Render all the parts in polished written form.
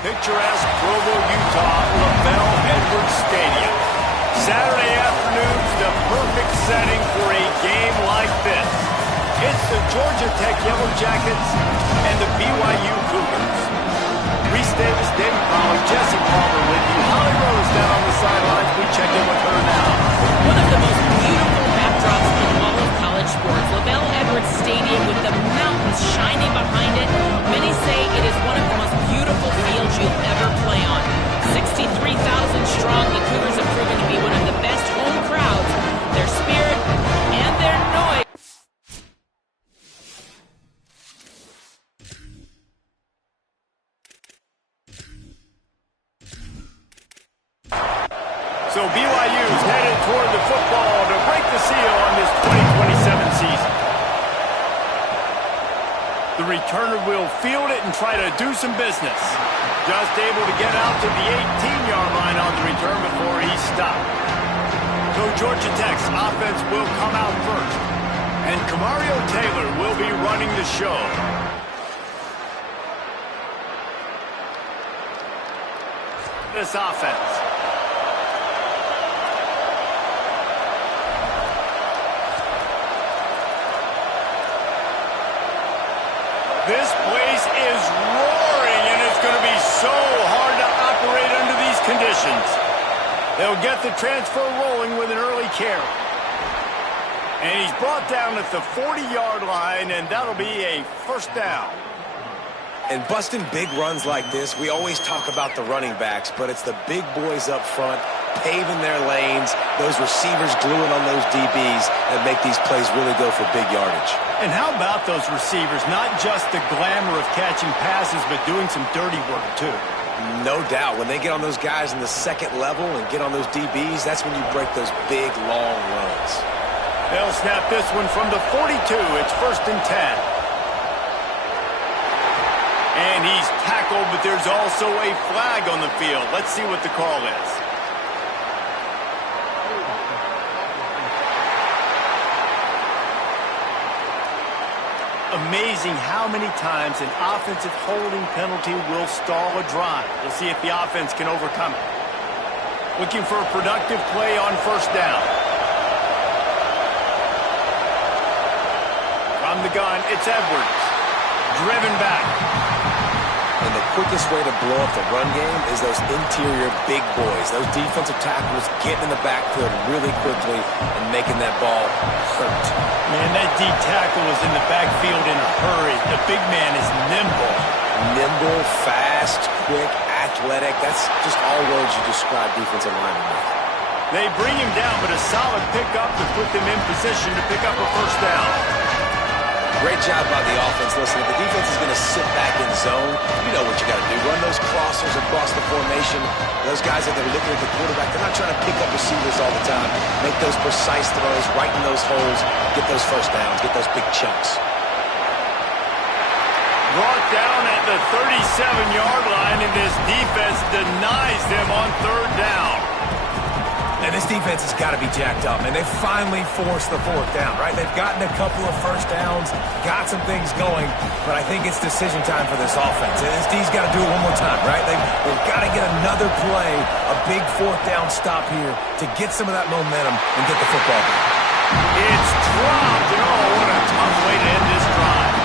Picturesque Provo, Utah, LaBelle Edwards Stadium. Saturday afternoon's the perfect setting for a game like this. It's the Georgia Tech Yellow Jackets and the BYU Cougars. Reese Davis, David Pollack, Jesse Palmer with you. Holly Rose down on the sidelines. We check in with her now. One of the most beautiful backdrops in all of college sports. LaBelle Edwards Stadium with the mountains shining behind it. Many say it is one of the most beautiful fields you'll ever play on. 63,000 strong, the Cougars have proven to be one of the best home crowds. Their spirit and their noise. So BYU's headed toward the football to break the seal on this 2027 season. The returner will field it and try to do some business. Just able to get out to the 18-yard line on the return before he stopped. So Georgia Tech's offense will come out first. And Camario Taylor will be running the show. This offense. This place is roaring, and it's going to be so hard to operate under these conditions. They'll get the transfer rolling with an early carry. And he's brought down at the 40-yard line, and that'll be a first down. And busting big runs like this, we always talk about the running backs, but it's the big boys up front, paving their lanes, those receivers gluing on those DBs that make these plays really go for big yardage. And how about those receivers? Not just the glamour of catching passes, but doing some dirty work, too. No doubt. When they get on those guys in the second level and get on those DBs, that's when you break those big, long runs. They'll snap this one from the 42. It's 1st and 10. And he's tackled, but there's also a flag on the field. Let's see what the call is. Amazing how many times an offensive holding penalty will stall a drive. We'll see if the offense can overcome it. Looking for a productive play on first down. From the gun, it's Edwards. Driven back. And the quickest way to blow up the run game is those interior big boys. Those defensive tackles getting in the backfield really quickly and making that ball hurt. Man, that D tackle was in the backfield in a hurry. The big man is nimble. Nimble, fast, quick, athletic. That's just all words you describe defensive linemen with. They bring him down, but a solid pickup to put them in position to pick up a first down. Great job by the offense. Listen, if the defense is going to sit back in zone, you know what you got to do. Run those crossers across the formation. Those guys that are looking at the quarterback, they're not trying to pick up receivers all the time. Make those precise throws, right in those holes, get those first downs, get those big chunks. Brought down at the 37-yard line, and this defense denies them on third down. And this defense has got to be jacked up, and they finally forced the fourth down, right? They've gotten a couple of first downs, got some things going, but I think it's decision time for this offense. And this D's got to do it one more time, right? They've got to get another play, a big fourth down stop here to get some of that momentum and get the football back. It's dropped, and oh, what a tough way to end this drive.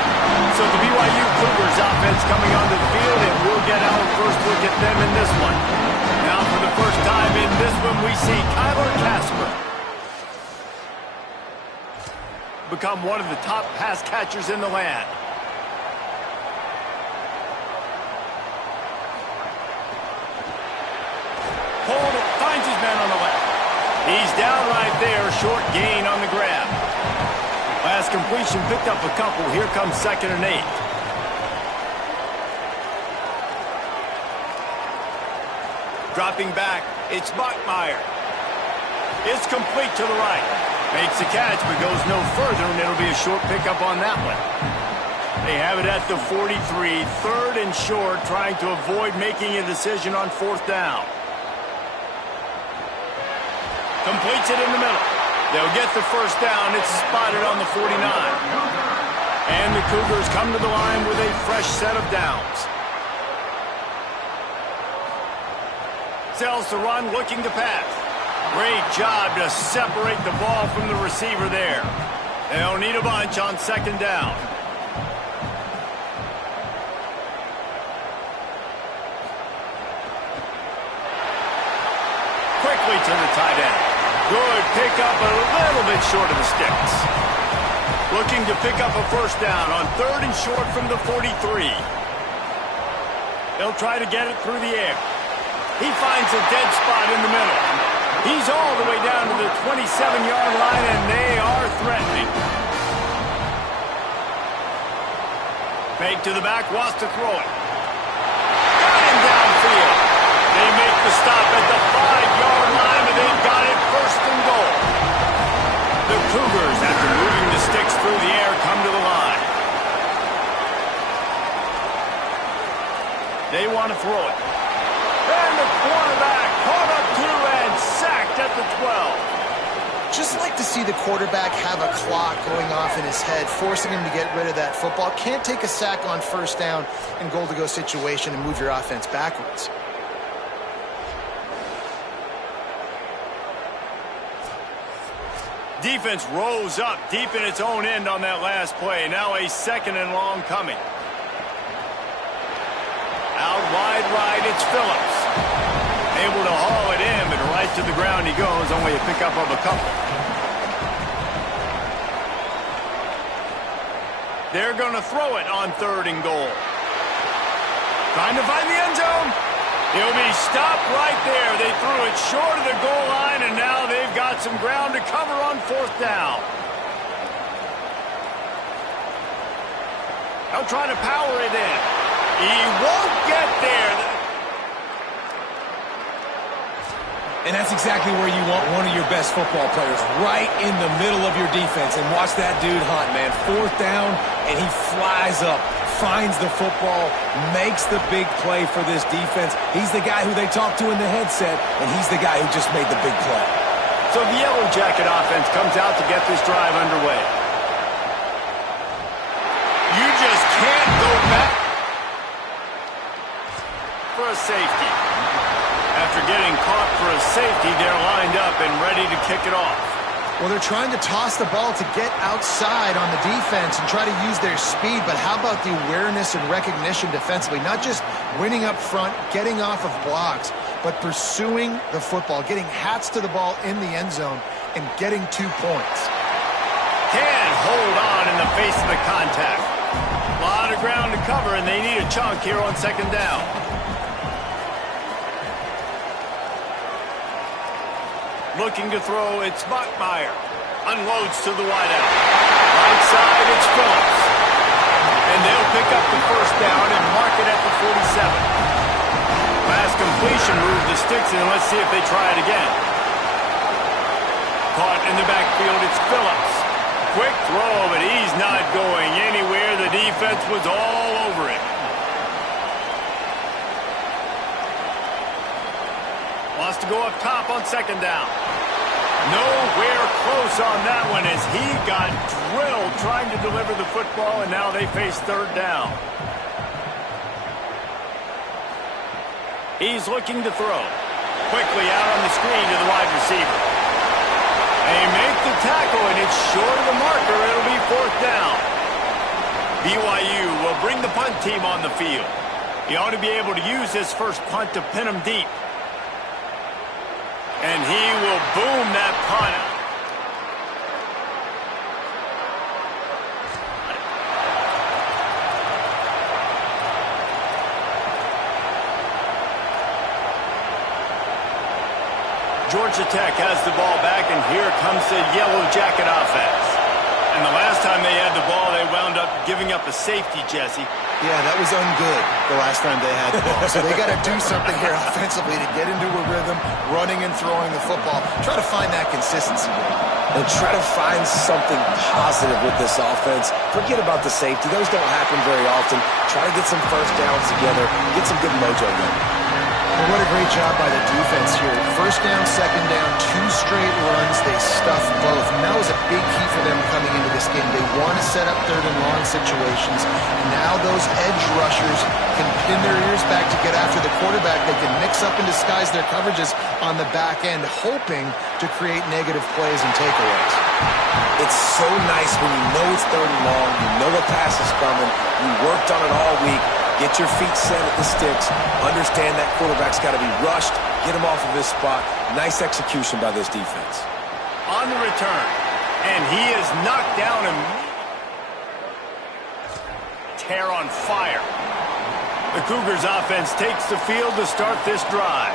So the BYU Cougars offense coming onto the field, and we'll get our first look at them in this one. Now for the first time in this one, we see Kyler Casper become one of the top pass catchers in the land. Hold it, finds his man on the left. He's down right there, short gain on the grab. Last completion picked up a couple. Here comes 2nd and 8. Dropping back, it's Bachmeier. It's complete to the right. Makes the catch, but goes no further, and it'll be a short pickup on that one. They have it at the 43, 3rd and short, trying to avoid making a decision on 4th down. Completes it in the middle. They'll get the first down. It's spotted on the 49. And the Cougars come to the line with a fresh set of downs. Sells the run, looking to pass. Great job to separate the ball from the receiver there. They'll need a bunch on second down. Quickly to the tight end. Good pickup, a little bit short of the sticks. Looking to pick up a first down on 3rd and short from the 43. They'll try to get it through the air. He finds a dead spot in the middle. He's all the way down to the 27-yard line, and they are threatening. Fake to the back, wants to throw it. Got him downfield. They make the stop at the 5-yard line, and they've got it 1st and goal. The Cougars, after moving the sticks through the air, come to the line. They want to throw it. And the quarterback caught up to and sacked at the 12. Just like to see the quarterback have a clock going off in his head, forcing him to get rid of that football. Can't take a sack on first down in goal-to-go situation and move your offense backwards. Defense rose up deep in its own end on that last play. Now a 2nd and long coming. Out wide right, it's Phillips. Able to haul it in, but right to the ground he goes. Only a pickup of a couple. They're going to throw it on 3rd and goal. Trying to find the end zone. He'll be stopped right there. They threw it short of the goal line, and now they've got some ground to cover on 4th down. They'll try to power it in. He won't get there. And that's exactly where you want one of your best football players, right in the middle of your defense. And watch that dude hunt, man. 4th down, and he flies up, finds the football, makes the big play for this defense. He's the guy who they talk to in the headset, and he's the guy who just made the big play. So the Yellow Jacket offense comes out to get this drive underway. You just can't go back for a safety. After getting caught for a safety, they're lined up and ready to kick it off. Well, they're trying to toss the ball to get outside on the defense and try to use their speed, but how about the awareness and recognition defensively? Not just winning up front, getting off of blocks, but pursuing the football, getting hats to the ball in the end zone, and getting 2 points. Can't hold on in the face of the contact. A lot of ground to cover, and they need a chunk here on 2nd down. Looking to throw, it's Bachmeyer. Unloads to the wideout. Right side, it's Phillips. And they'll pick up the 1st down and mark it at the 47. Pass completion, move the sticks, and let's see if they try it again. Caught in the backfield, it's Phillips. Quick throw, but he's not going anywhere. The defense was all over him. Wants to go up top on 2nd down. Nowhere close on that one as he got drilled trying to deliver the football, and now they face 3rd down. He's looking to throw. Quickly out on the screen to the wide receiver. They make the tackle, and it's short of the marker. It'll be 4th down. BYU will bring the punt team on the field. He ought to be able to use his first punt to pin him deep. And he will boom that punt. Georgia Tech has the ball back, and here comes the Yellow Jacket offense. And the last time they had the ball, they wound up giving up a safety, Jesse. Yeah, that was ungood the last time they had the ball. So they got to do something here offensively to get into a rhythm, running and throwing the football. Try to find that consistency. And try to find something positive with this offense. Forget about the safety. Those don't happen very often. Try to get some first downs together. Get some good mojo going. Well, what a great job by the defense here. 1st down, 2nd down, 2 straight runs. They stuff both, and that was a big key for them coming into this game. They want to set up third and long situations, and now those edge rushers can pin their ears back to get after the quarterback. They can mix up and disguise their coverages on the back end, hoping to create negative plays and takeaways. It's so nice when you know it's third and long, you know the pass is coming, you worked on it all week, get your feet set at the sticks, understand that quarterback's got to be rushed, get him off of his spot. Nice execution by this defense. On the return, and he is knocked down and tear on fire. The Cougars offense takes the field to start this drive.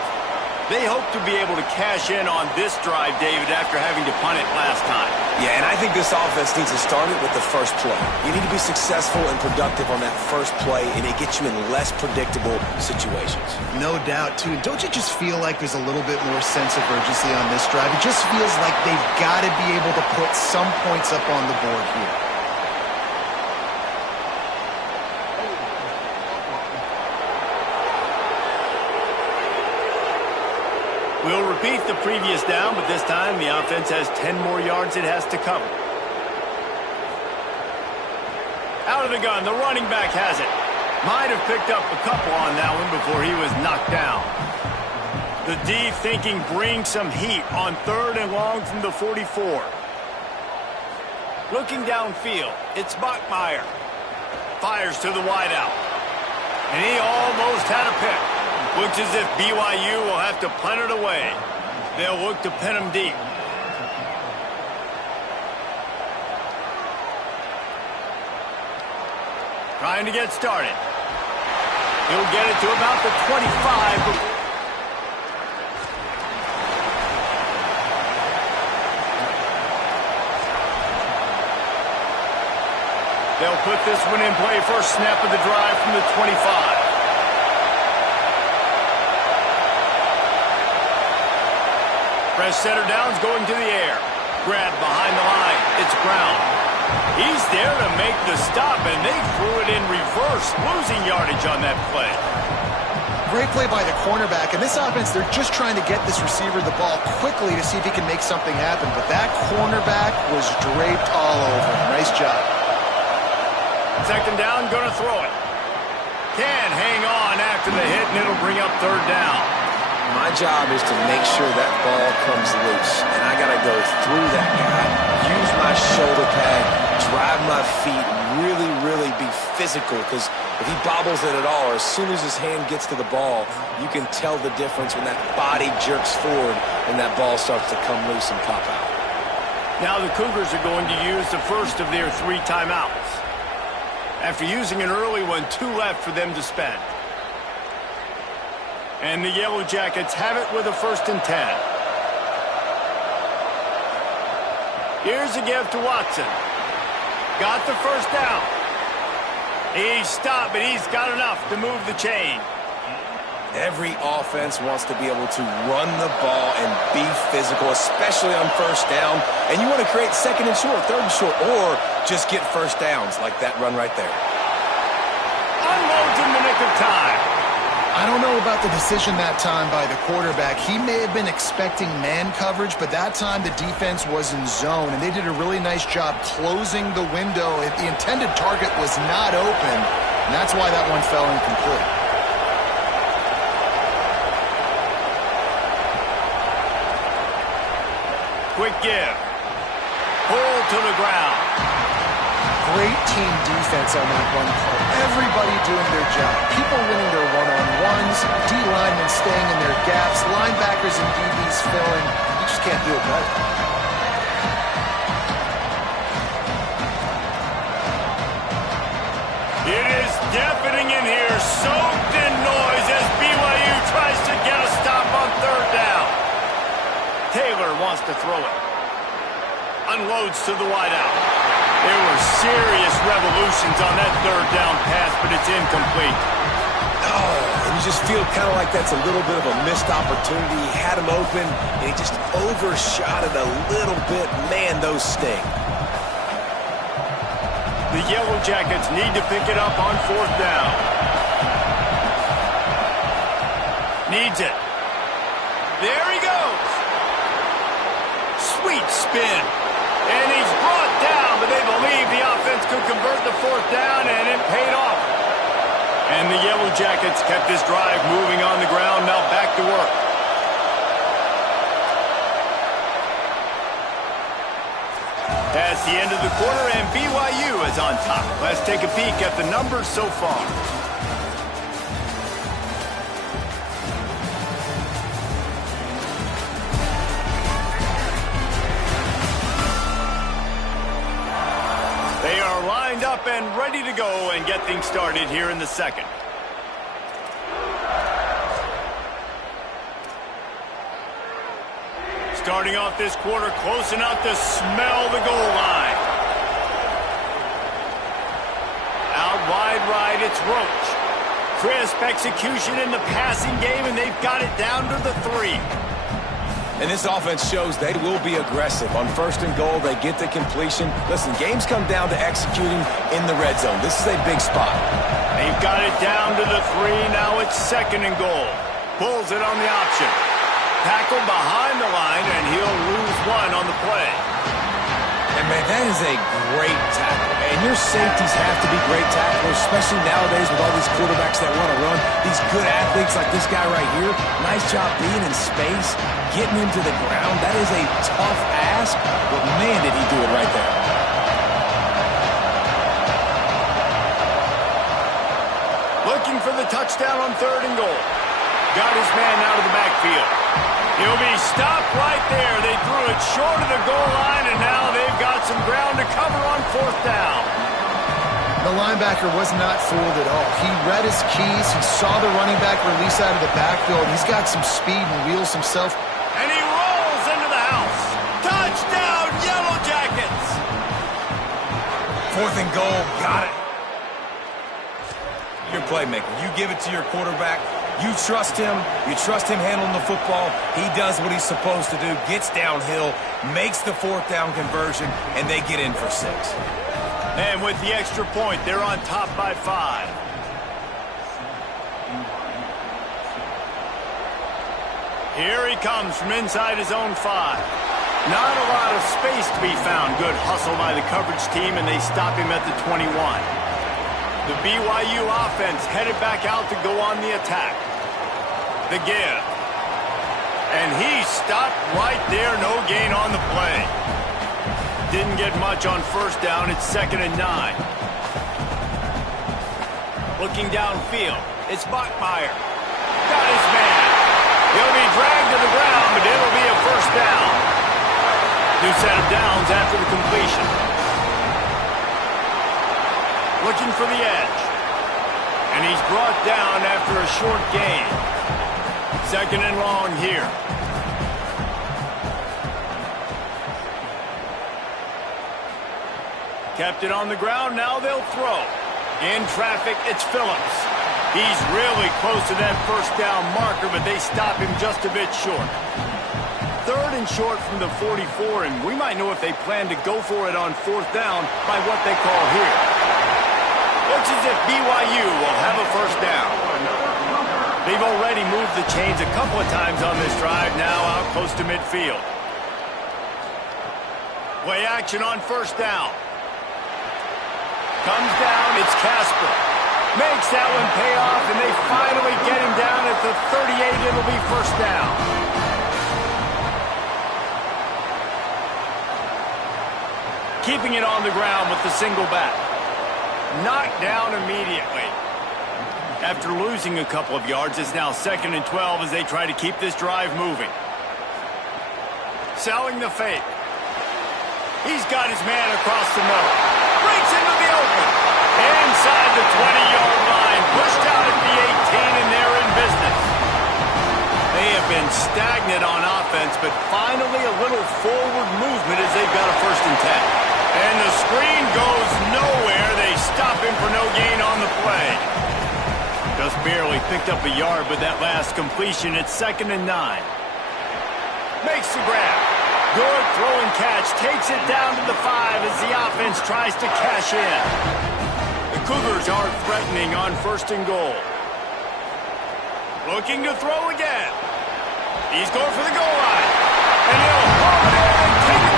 They hope to be able to cash in on this drive, David, after having to punt it last time. Yeah, and I think this offense needs to start it with the first play. You need to be successful and productive on that first play, and it gets you in less predictable situations. No doubt, too. Don't you just feel like there's a little bit more sense of urgency on this drive? It just feels like they've got to be able to put some points up on the board here. We'll repeat the previous down, but this time the offense has 10 more yards it has to cover. Out of the gun, the running back has it. Might have picked up a couple on that one before he was knocked down. The D thinking bring some heat on third and long from the 44. Looking downfield, it's Bachmeier. Fires to the wideout. And he almost had a pick. Looks as if BYU will have to punt it away. They'll look to pin him deep. Trying to get started. He'll get it to about the 25. They'll put this one in play first snap of the drive from the 25. Press center downs going to the air. Grab behind the line. It's Brown. He's there to make the stop, and they threw it in reverse, losing yardage on that play. Great play by the cornerback. And this offense, they're just trying to get this receiver the ball quickly to see if he can make something happen. But that cornerback was draped all over him. Nice job. Second down, going to throw it. Can hang on after the hit, and it'll bring up third down. My job is to make sure that ball comes loose, and I got to go through that guy, use my shoulder pad, drive my feet, really be physical, because if he bobbles it at all, or as soon as his hand gets to the ball, you can tell the difference when that body jerks forward when that ball starts to come loose and pop out. Now the Cougars are going to use the first of their 3 timeouts. After using an early one, 2 left for them to spend. And the Yellow Jackets have it with a 1st and 10. Here's a give to Watson. Got the first down. He stopped, but he's got enough to move the chain. Every offense wants to be able to run the ball and be physical, especially on first down. And you want to create 2nd and short, 3rd and short, or just get first downs like that run right there. Unloads in the nick of time. I don't know about the decision that time by the quarterback. He may have been expecting man coverage, but that time the defense was in zone, and they did a really nice job closing the window. The intended target was not open, and that's why that one fell incomplete. Quick give. Pull to the ground. Great team defense on that one play. Everybody doing their job. People winning their one-on-ones, D linemen staying in their gaps, linebackers and DBs filling. You just can't do it better. It is deafening in here, soaked in noise as BYU tries to get a stop on 3rd down. Taylor wants to throw it. Unloads to the wideout. There were serious revolutions on that 3rd down pass, but it's incomplete. Oh, and you just feel kind of like that's a little bit of a missed opportunity. He had him open, and he just overshot it a little bit. Man, those sting. The Yellow Jackets need to pick it up on 4th down. Needs it. There he goes. Sweet spin. And he's brought down, but they believe the offense could convert the fourth down, and it paid off. And the Yellow Jackets kept this drive moving on the ground. Now back to work. That's the end of the quarter, and BYU is on top. Let's take a peek at the numbers so far. They are lined up and ready to go and get things started here in the second. Starting off this quarter close enough to smell the goal line. Out wide right, it's Roach. Crisp execution in the passing game, and they've got it down to the 3. And this offense shows they will be aggressive. On first and goal, they get the completion. Listen, games come down to executing in the red zone. This is a big spot. They've got it down to the 3. Now it's second and goal. Pulls it on the option. Tackle behind the line, and he'll lose 1 on the play. And, man, that is a great tackle. And your safeties have to be great tacklers, especially nowadays with all these quarterbacks that want to run. These good athletes like this guy right here, nice job being in space, getting him to the ground. That is a tough ask, but, man, did he do it right there. Looking for the touchdown on third and goal. Got his man out of the backfield. He'll be stopped right there. They threw it short of the goal line, and now they've got some ground to cover on fourth down. The linebacker was not fooled at all. He read his keys. He saw the running back release out of the backfield. He's got some speed and wheels himself. And he rolls into the house. Touchdown, Yellow Jackets! Fourth and goal, got it. Your playmaker. You give it to your quarterback. You trust him handling the football. He does what he's supposed to do, gets downhill, makes the fourth down conversion, and they get in for 6. And with the extra point, they're on top by 5. Here he comes from inside his own 5. Not a lot of space to be found. Good hustle by the coverage team, and they stop him at the 21. The BYU offense headed back out to go on the attack. The give. And he stopped right there. No gain on the play. Didn't get much on first down. It's second and 9. Looking downfield. It's Bachmeier. Got his man. He'll be dragged to the ground, but it'll be a first down. New set of downs after the completion. Looking for the edge. And he's brought down after a short gain. Second and long here. Kept it on the ground. Now they'll throw. In traffic, it's Phillips. He's really close to that first down marker, but they stop him just a bit short. Third and short from the 44, and we might know if they plan to go for it on fourth down by what they call here. Looks as if BYU will have a first down. They've already moved the chains a couple of times on this drive, now out close to midfield. Play action on first down. Comes down, it's Casper. Makes that one pay off, and they finally get him down at the 38. It'll be first down. Keeping it on the ground with the single back. Knocked down immediately. After losing a couple of yards, it's now second and 12 as they try to keep this drive moving. Selling the fake. He's got his man across the middle. Breaks into the open. Inside the 20-yard line. Pushed out at the 18, and they're in business. They have been stagnant on offense, but finally a little forward movement as they've got a first and 10. And the screen goes nowhere. They stop him for no gain on the play. Just barely picked up a yard with that last completion. It's second and 9. Makes the grab. Good throw and catch. Takes it down to the 5 as the offense tries to cash in. The Cougars are threatening on first and goal. Looking to throw again. He's going for the goal line. And he'll hold it and take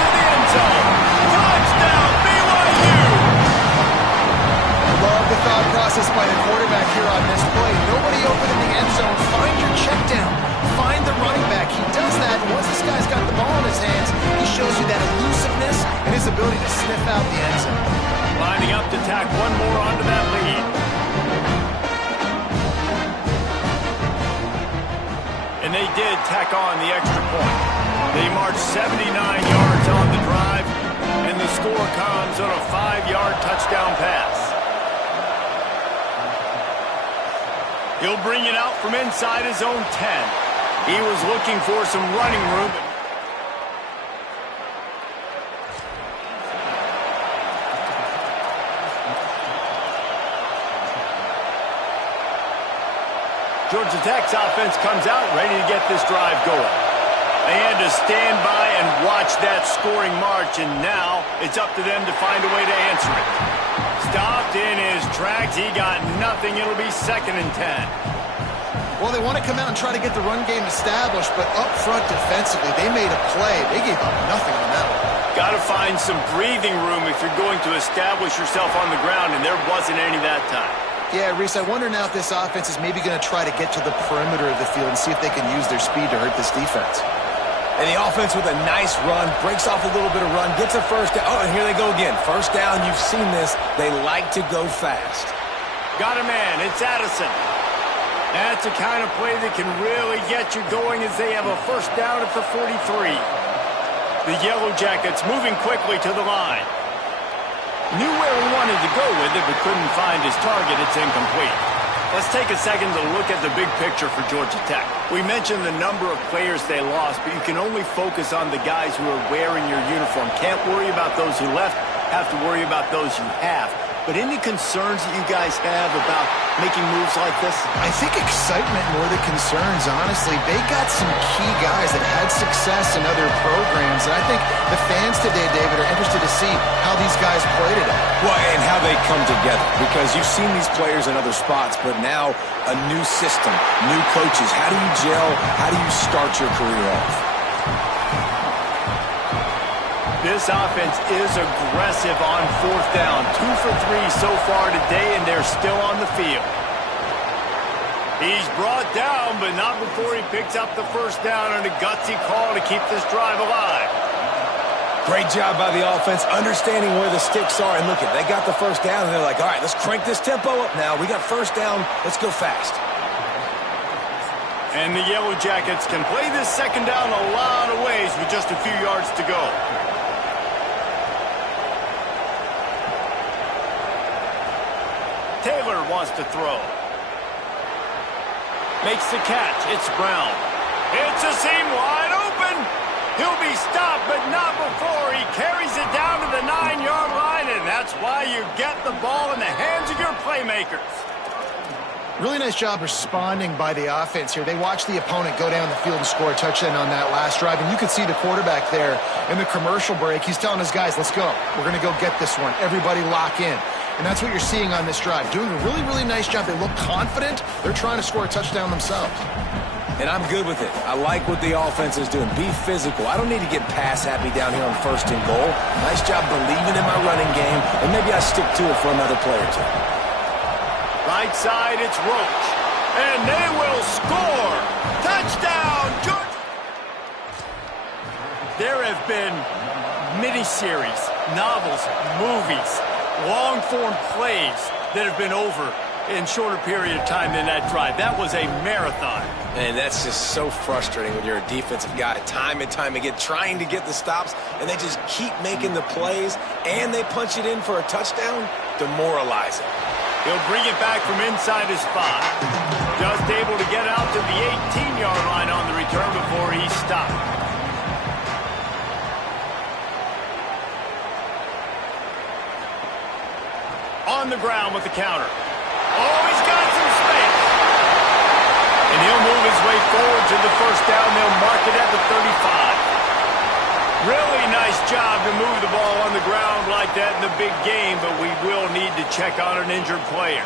and his ability to sniff out the end zone. Lining up to tack one more onto that lead. And they did tack on the extra point. They marched 79 yards on the drive, and the score comes on a 5-yard touchdown pass. He'll bring it out from inside his own 10. He was looking for some running room. Georgia Tech's offense comes out ready to get this drive going. They had to stand by and watch that scoring march, and now it's up to them to find a way to answer it. Stopped in his tracks. He got nothing. It'll be 2nd and 10. Well, they want to come out and try to get the run game established, but up front defensively, they made a play. They gave up nothing on that one. Got to find some breathing room if you're going to establish yourself on the ground, and there wasn't any that time. Yeah, Reese, I wonder now if this offense is maybe going to try to get to the perimeter of the field and see if they can use their speed to hurt this defense. And the offense with a nice run, breaks off a little bit of run, gets a first down. Oh, and here they go again. First down, you've seen this. They like to go fast. Got a man. It's Addison. That's the kind of play that can really get you going as they have a first down at the 43. The Yellow Jackets moving quickly to the line. Knew where he wanted to go with it, but couldn't find his target. It's incomplete. Let's take a second to look at the big picture for Georgia Tech. We mentioned the number of players they lost, but you can only focus on the guys who are wearing your uniform. Can't worry about those who left, have to worry about those you have. But any concerns that you guys have about making moves like this? I think excitement more than concerns, honestly. They got some key guys that had success in other programs, and I think the fans today, David, are interested to see how these guys play today. Well, and how they come together, because you've seen these players in other spots, but now a new system, new coaches. How do you gel? How do you start your career off? This offense is aggressive on 4th down. 2 for 3 so far today, and they're still on the field. He's brought down, but not before he picks up the first down on a gutsy call to keep this drive alive. Great job by the offense, understanding where the sticks are. And look, they got the first down, and they're like, all right, let's crank this tempo up now. We got first down. Let's go fast. And the Yellow Jackets can play this second down a lot of ways with just a few yards to go. Taylor wants to throw. Makes the catch. It's Brown. It's a seam wide open. He'll be stopped, but not before he carries it down to the 9-yard line, and that's why you get the ball in the hands of your playmakers. Really nice job responding by the offense here. They watched the opponent go down the field and score a touchdown on that last drive, and you could see the quarterback there in the commercial break. He's telling his guys, let's go. We're going to go get this one. Everybody lock in. And that's what you're seeing on this drive. Doing a really, really nice job. They look confident. They're trying to score a touchdown themselves. And I'm good with it. I like what the offense is doing. Be physical. I don't need to get pass happy down here on 1st and goal. Nice job believing in my running game, and maybe I stick to it for another play or two. Right side, it's Roach. And they will score. Touchdown, Georgia. There have been miniseries, novels, movies, long-form plays that have been over in shorter period of time than that drive. That was a marathon. And that's just so frustrating when you're a defensive guy, time and time again, trying to get the stops, and they just keep making the plays, and they punch it in for a touchdown. Demoralizing. He'll bring it back from inside his 5. Just able to get out to the 18-yard line on the return before he's stopped. On the ground with the counter. Oh, he's got some space. And he'll move his way forward to the first down. They'll mark it at the 35. Really nice job to move the ball on the ground like that in the big game, but we will need to check on an injured player.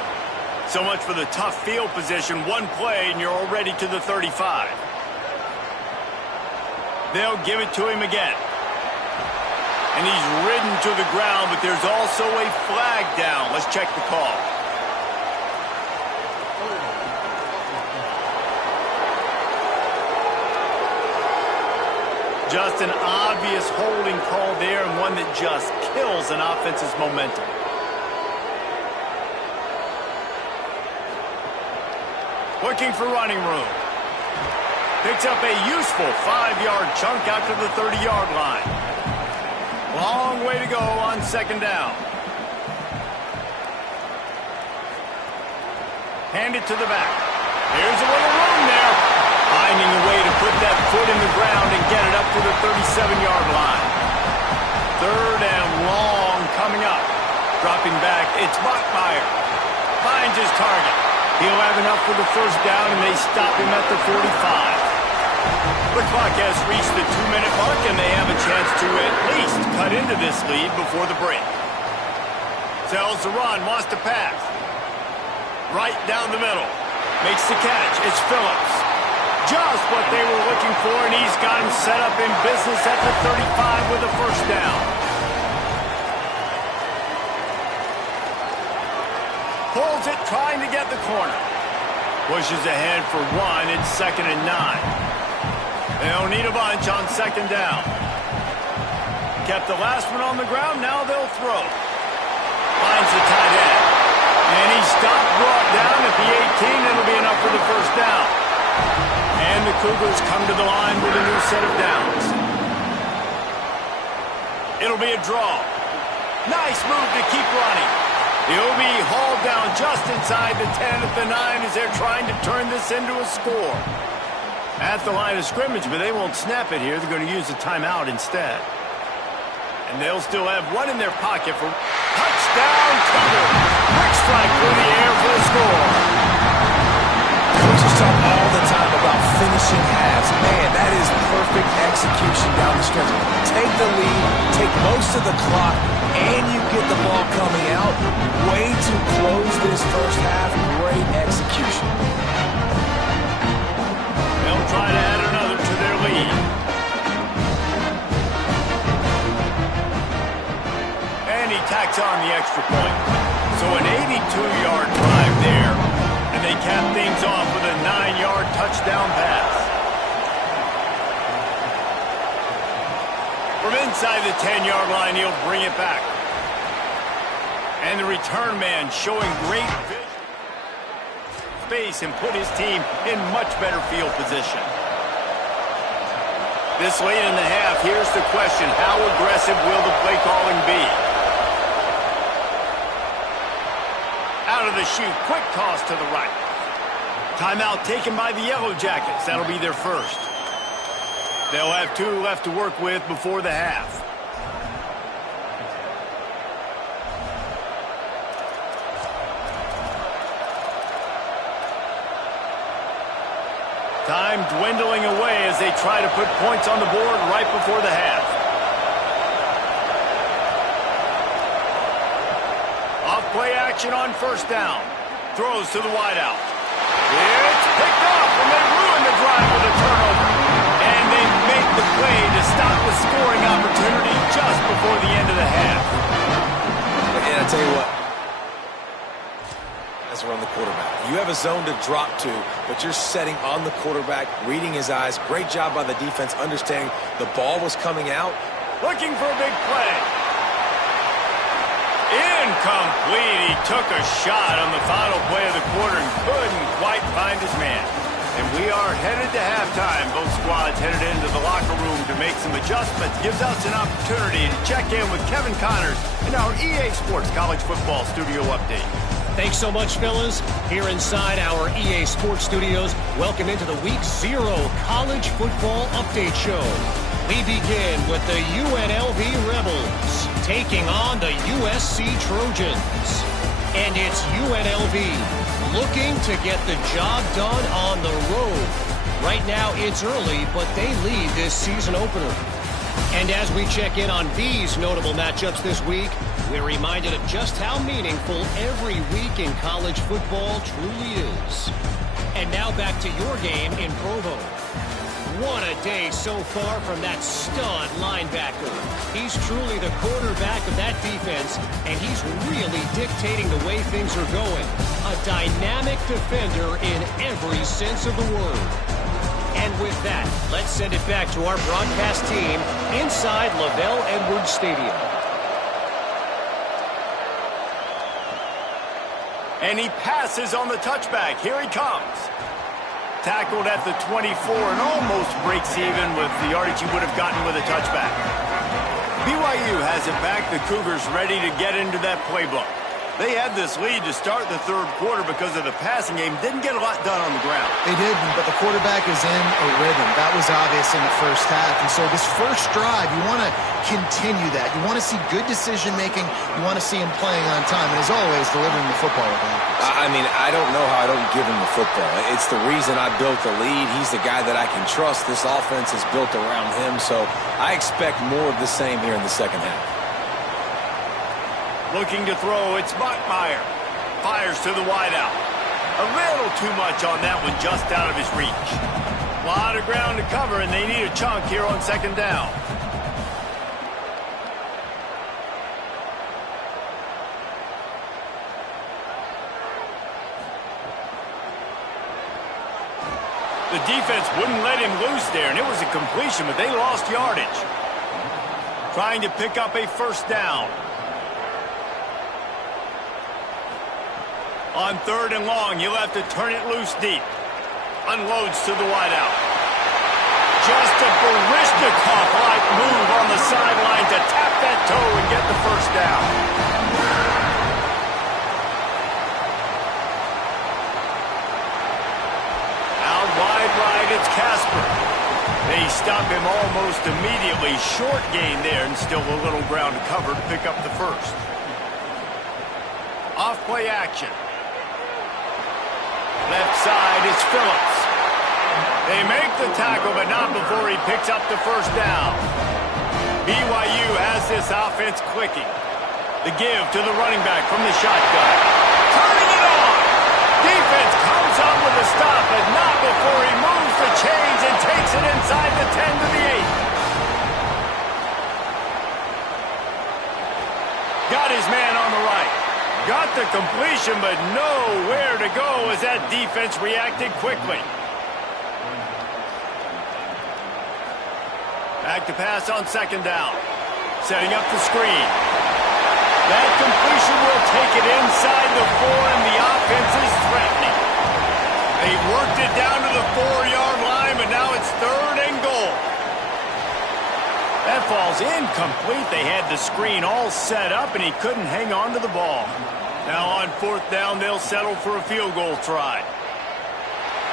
So much for the tough field position. One play, and you're already to the 35. They'll give it to him again. And he's ridden to the ground, but there's also a flag down. Let's check the call. just an obvious holding call there, and one that just kills an offense's momentum. Looking for running room. Picks up a useful 5-yard chunk out to the 30-yard line. Long way to go on second down. Hand it to the back. Here's a little room there. Finding a way to put that foot in the ground and get it up to the 37-yard line. Third and long coming up. Dropping back, it's Bachmeier. Finds his target. He'll have enough for the first down, and they stop him at the 45. The clock has reached the 2-minute mark, and they have a chance to at least cut into this lead before the break. Tells the run, wants to pass. Right down the middle. Makes the catch. It's Phillips. Just what they were looking for, and he's got him set up in business at the 35 with a first down. Pulls it, trying to get the corner. Pushes ahead for one. It's 2nd and 9. They'll need a bunch on second down. Kept the last one on the ground. Now they'll throw. Finds the tight end. And he's stopped, brought down at the 18. It'll be enough for the first down. And the Cougars come to the line with a new set of downs. It'll be a draw. Nice move to keep running. He'll be hauled down just inside the 10 at the 9 as they're trying to turn this into a score. At the line of scrimmage, but they won't snap it here. They're going to use a timeout instead. And they'll still have one in their pocket for touchdown Cougars. Quick strike through the air for the score. Coaches talk all the time about finishing halves. Man, that is perfect execution down the stretch. Take the lead, take most of the clock, and you get the ball coming out. Way to close this first half. Great execution. They'll try to add another to their lead. And he tacks on the extra point. So an 82-yard drive there. And they cap things off with a 9-yard touchdown pass. From inside the 10-yard line, he'll bring it back. And the return man showing great vision. Space and put his team in much better field position. This late in the half, here's the question. How aggressive will the play calling be? Out of the chute, quick toss to the right. Timeout taken by the Yellow Jackets. That'll be their first. They'll have 2 left to work with before the half. Time dwindling away as they try to put points on the board right before the half. Off-play action on first down. Throws to the wideout. It's picked up, and they ruin the drive with a turnover. And they make the play to stop the scoring opportunity just before the end of the half. And I tell you what, that's around the quarterback. You have a zone to drop to, but you're setting on the quarterback, reading his eyes. Great job by the defense, understanding the ball was coming out. Looking for a big play. Incomplete. He took a shot on the final play of the quarter and couldn't quite find his man. And we are headed to halftime. Both squads headed into the locker room to make some adjustments. Gives us an opportunity to check in with Kevin Connors in our EA Sports College Football Studio Update. Thanks so much, fellas. Here inside our EA Sports Studios, welcome into the Week 0 College Football Update Show. We begin with the UNLV Rebels taking on the USC Trojans. And it's UNLV looking to get the job done on the road. Right now it's early, but they lead this season opener. And as we check in on these notable matchups this week, we're reminded of just how meaningful every week in college football truly is. And now back to your game in Provo. What a day so far from that stud linebacker. He's truly the quarterback of that defense, and he's really dictating the way things are going. A dynamic defender in every sense of the word. And with that, let's send it back to our broadcast team inside LaVell Edwards Stadium. And he passes on the touchback. Here he comes. Tackled at the 24 and almost breaks even with the yardage he would have gotten with a touchback. BYU has it back. The Cougars ready to get into that playbook. They had this lead to start the third quarter because of the passing game. Didn't get a lot done on the ground. They didn't, but the quarterback is in a rhythm. That was obvious in the first half. And so this first drive, you want to continue that. You want to see good decision-making. You want to see him playing on time. And as always, delivering the football with him. I mean, I don't know how I don't give him the football. It's the reason I built the lead. He's the guy that I can trust. This offense is built around him. So I expect more of the same here in the second half. Looking to throw, it's Buckmeyer. Fires to the wideout. A little too much on that one, just out of his reach. A lot of ground to cover, and they need a chunk here on second down. The defense wouldn't let him loose there, and it was a completion, but they lost yardage. Trying to pick up a first down. On third and long, you'll have to turn it loose deep. Unloads to the wideout. Just a Barishnikov-like move on the sideline to tap that toe and get the first down. Out wide right, it's Casper. They stop him almost immediately. Short gain there, and still a little ground to cover to pick up the first. Off play action. Left side is Phillips. They make the tackle, but not before he picks up the first down. BYU has this offense clicking. The give to the running back from the shotgun. Turning it on! Defense comes up with a stop, but not before he moves the chains and takes it inside the 10 to the 8. Got his man on the right. Got the completion, but nowhere to go as that defense reacted quickly. Back to pass on second down. Setting up the screen. That completion will take it inside the 4, and the offense is threatening. They worked it down to the 4-yard line, but now it's third and goal. That falls incomplete. They had the screen all set up, and he couldn't hang on to the ball. Now on fourth down, they'll settle for a field goal try.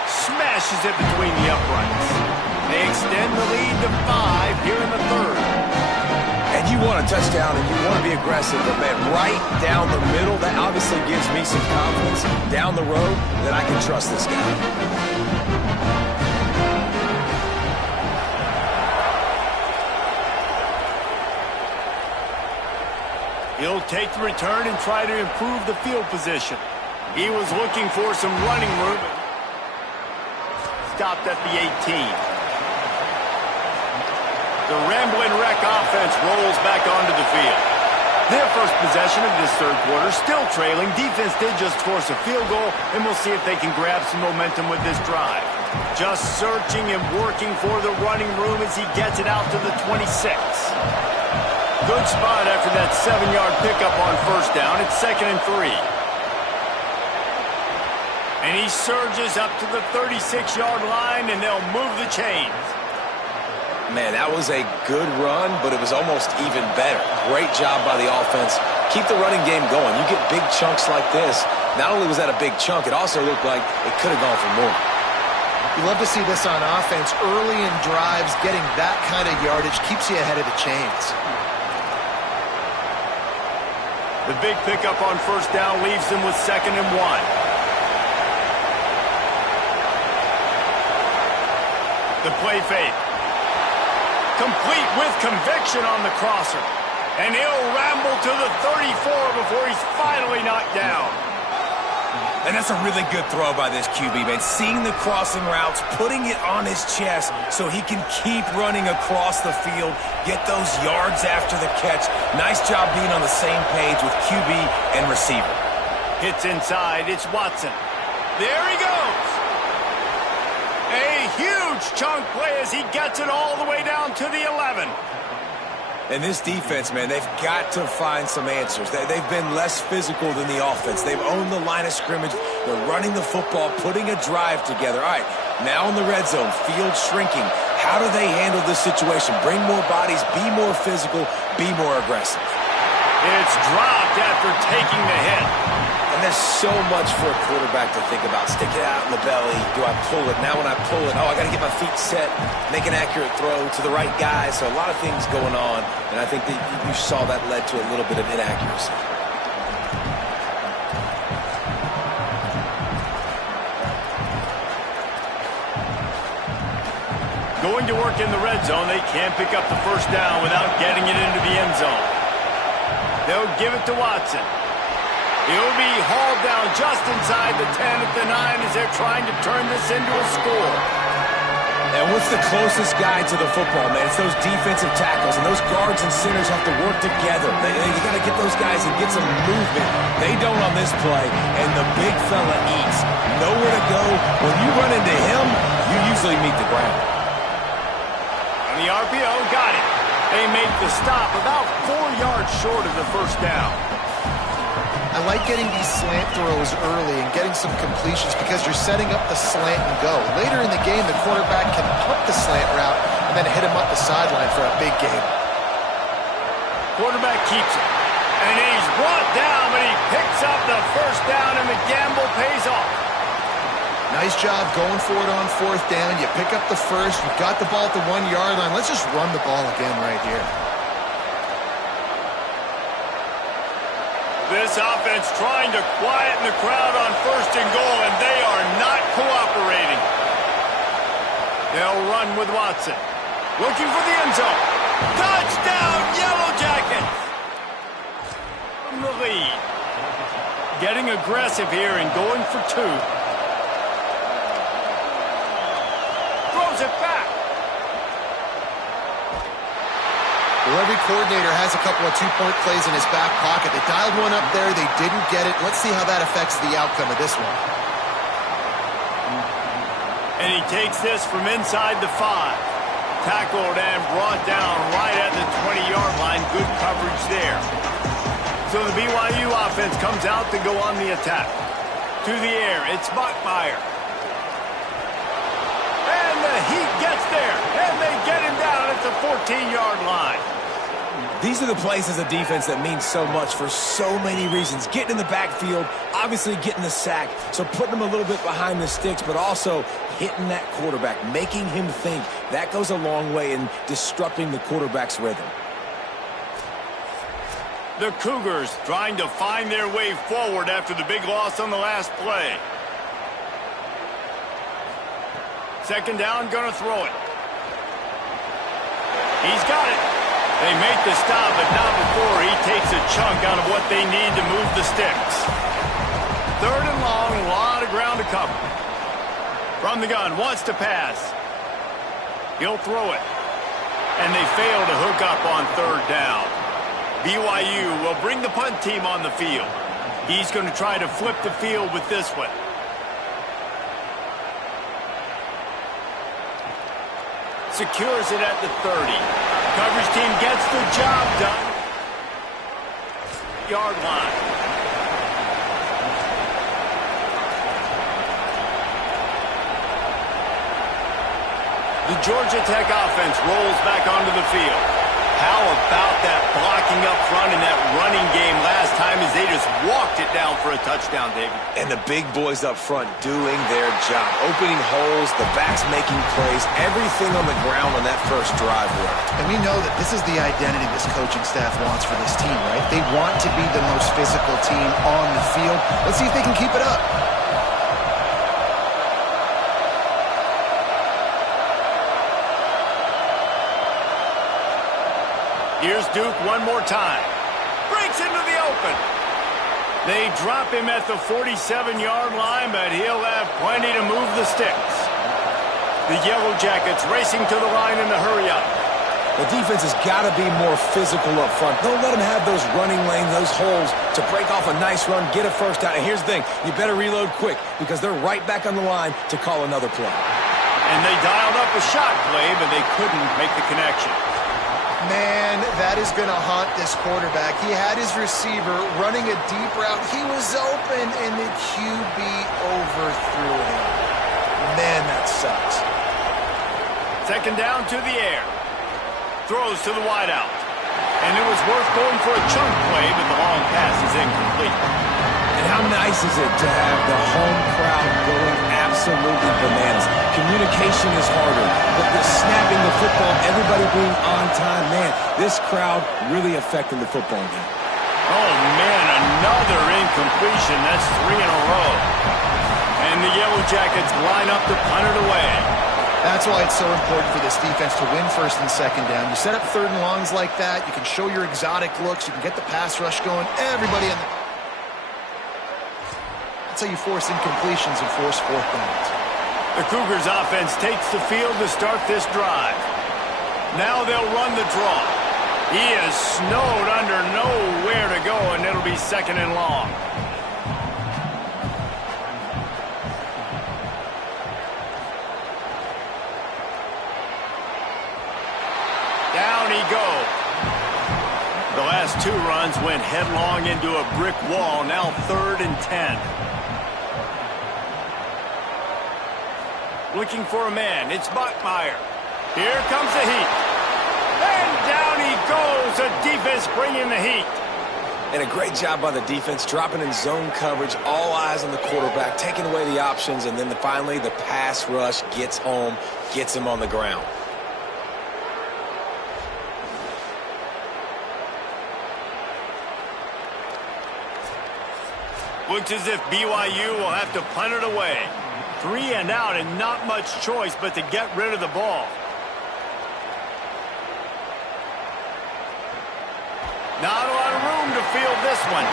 Smashes it between the uprights. They extend the lead to 5 here in the third. And you want a touchdown, and you want to be aggressive, but man, right down the middle, that obviously gives me some confidence down the road that I can trust this guy. He'll take the return and try to improve the field position. He was looking for some running room. Stopped at the 18. The Ramblin' Wreck offense rolls back onto the field. Their first possession of this third quarter, still trailing. Defense did just force a field goal, and we'll see if they can grab some momentum with this drive. Just searching and working for the running room as he gets it out to the 26. Good spot after that 7-yard pickup on first down. It's 2nd and 3. And he surges up to the 36-yard line, and they'll move the chains. Man, that was a good run, but it was almost even better. Great job by the offense. Keep the running game going. You get big chunks like this. Not only was that a big chunk, it also looked like it could have gone for more. You love to see this on offense. Early in drives, getting that kind of yardage keeps you ahead of the chains. The big pickup on first down leaves them with 2nd and 1. The play fake. Complete with conviction on the crosser. And he'll ramble to the 34 before he's finally knocked down. And that's a really good throw by this QB, man. Seeing the crossing routes, putting it on his chest so he can keep running across the field, get those yards after the catch. Nice job being on the same page with QB and receiver. Hits inside. It's Watson. There he goes. A huge chunk play as he gets it all the way down to the 11. And this defense, man, they've got to find some answers. They've been less physical than the offense. They've owned the line of scrimmage. They're running the football, putting a drive together. All right, now in the red zone, field shrinking. How do they handle this situation? Bring more bodies, be more physical, be more aggressive. It's dropped after taking the hit. And there's so much for a quarterback to think about. Stick it out in the belly. Do I pull it? Now when I pull it, oh, I got to get my feet set, make an accurate throw to the right guy. So a lot of things going on, and I think that you saw that led to a little bit of inaccuracy. Going to work in the red zone, they can't pick up the first down without getting it into the end zone. They'll give it to Watson. He'll be hauled down just inside the 10 at the 9 as they're trying to turn this into a score. And what's the closest guy to the football, man? It's those defensive tackles, and those guards and centers have to work together. You got to get those guys and get some movement. They don't on this play, and the big fella eats. Nowhere to go. When you run into him, you usually meet the ground. On the RPO, got it. They make the stop about 4 yards short of the first down. I like getting these slant throws early and getting some completions because you're setting up the slant and go. Later in the game, the quarterback can pump the slant route and then hit him up the sideline for a big game. Quarterback keeps it. And he's brought down, but he picks up the first down, and the gamble pays off. Nice job going for it on fourth down. You pick up the first. You've got the ball at the 1 yard line. Let's just run the ball again right here. This offense trying to quieten the crowd on first and goal, and they are not cooperating. They'll run with Watson. Looking for the end zone. Touchdown, Yellow Jackets! From the lead. Getting aggressive here and going for 2. Throws it back. Well, every coordinator has a couple of two-point plays in his back pocket. They dialed one up there. They didn't get it. Let's see how that affects the outcome of this one. And he takes this from inside the 5. Tackled and brought down right at the 20-yard line. Good coverage there. So the BYU offense comes out to go on the attack. To the air, it's Bachmeier. And the Heat gets there. And they get him down at the 14-yard line. These are the plays as a defense that mean so much for so many reasons. Getting in the backfield, obviously getting the sack, so putting them a little bit behind the sticks, but also hitting that quarterback, making him think. That goes a long way in disrupting the quarterback's rhythm. The Cougars trying to find their way forward after the big loss on the last play. Second down, gonna throw it. He's got it. They make the stop, but not before he takes a chunk out of what they need to move the sticks. Third and long, a lot of ground to cover. From the gun, wants to pass. He'll throw it. And they fail to hook up on third down. BYU will bring the punt team on the field. He's going to try to flip the field with this one. Secures it at the 30. Coverage team gets the job done. Yard line. The Georgia Tech offense rolls back onto the field. How about that blocking up front in that running game last time as they just walked it down for a touchdown, David? And the big boys up front doing their job. Opening holes, the backs making plays, everything on the ground on that first drive worked. And we know that this is the identity this coaching staff wants for this team, right? They want to be the most physical team on the field. Let's see if they can keep it up. Here's Duke one more time. Breaks into the open. They drop him at the 47-yard line, but he'll have plenty to move the sticks. The Yellow Jackets racing to the line in the hurry-up. The defense has got to be more physical up front. Don't let them have those running lanes, those holes to break off a nice run, get a first down. And here's the thing, you better reload quick because they're right back on the line to call another play. And they dialed up a shot play, but they couldn't make the connection. Man, that is going to haunt this quarterback. He had his receiver running a deep route. He was open, and the QB overthrew him. Man, that sucks. Second down to the air. Throws to the wideout. And it was worth going for a chunk play, but the long pass is incomplete. And how nice is it to have the home crowd going absolutely bananas? Communication is harder, but the snapping the football, everybody being on time, man, this crowd really affecting the football game. Oh, man, another incompletion. That's 3 in a row. And the Yellow Jackets line up to punt it away. That's why it's so important for this defense to win first and second down. You set up third and longs like that. You can show your exotic looks. You can get the pass rush going. Everybody in the... That's how you force incompletions and force fourth downs. The Cougars offense takes the field to start this drive. Now they'll run the draw. He is snowed under, nowhere to go, and it'll be second and long. Down he goes. The last 2 runs went headlong into a brick wall. Now 3rd and 10. Looking for a man. It's Bachmeier. Here comes the heat. And down he goes. The defense bringing the heat. And a great job by the defense, dropping in zone coverage, all eyes on the quarterback, taking away the options, and then finally the pass rush gets home, gets him on the ground. Looks as if BYU will have to punt it away. 3 and out and not much choice but to get rid of the ball. Not a lot of room to field this one.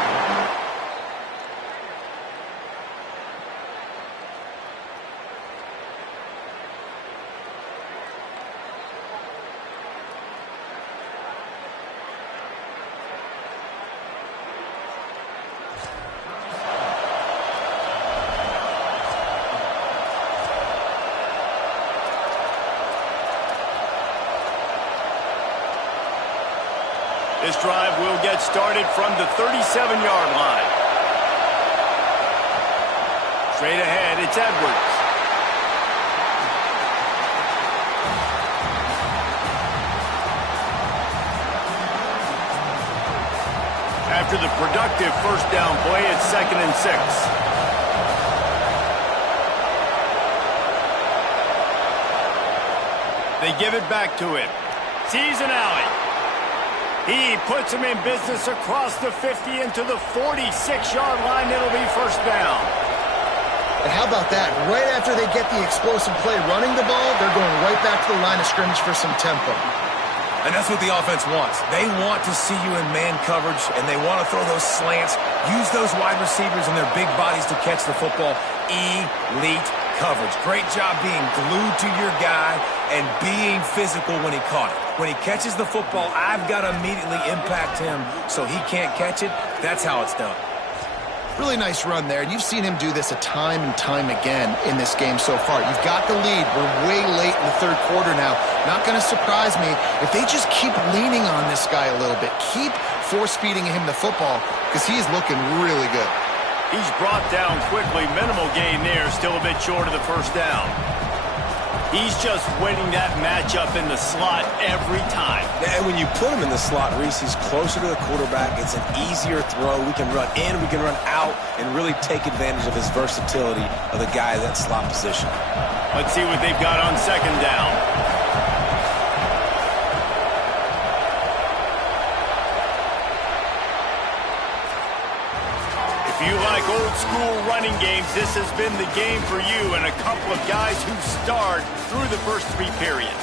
This drive will get started from the 37-yard line. Straight ahead, it's Edwards. After the productive first down play, it's 2nd and 6. They give it back to him. Sees an alley. He puts him in business across the 50 into the 46-yard line. It'll be first down. And how about that? Right after they get the explosive play running the ball, they're going right back to the line of scrimmage for some tempo. And that's what the offense wants. They want to see you in man coverage, and they want to throw those slants, use those wide receivers and their big bodies to catch the football. Elite coverage. Great job being glued to your guy and being physical when he caught it. When he catches the football, I've got to immediately impact him so he can't catch it. That's how it's done. Really nice run there, and you've seen him do this a time and time again in this game so far. You've got the lead. We're way late in the third quarter now. Not going to surprise me if they just keep leaning on this guy a little bit. Keep force-feeding him the football because he's looking really good. He's brought down quickly. Minimal gain there. Still a bit short of the first down. He's just winning that matchup in the slot every time. And when you put him in the slot, Reese, he's closer to the quarterback. It's an easier throw. We can run in, we can run out, and really take advantage of his versatility of the guy in that slot position. Let's see what they've got on second down. If you like old school running games, this has been the game for you and a couple of guys who starred through the first 3 periods.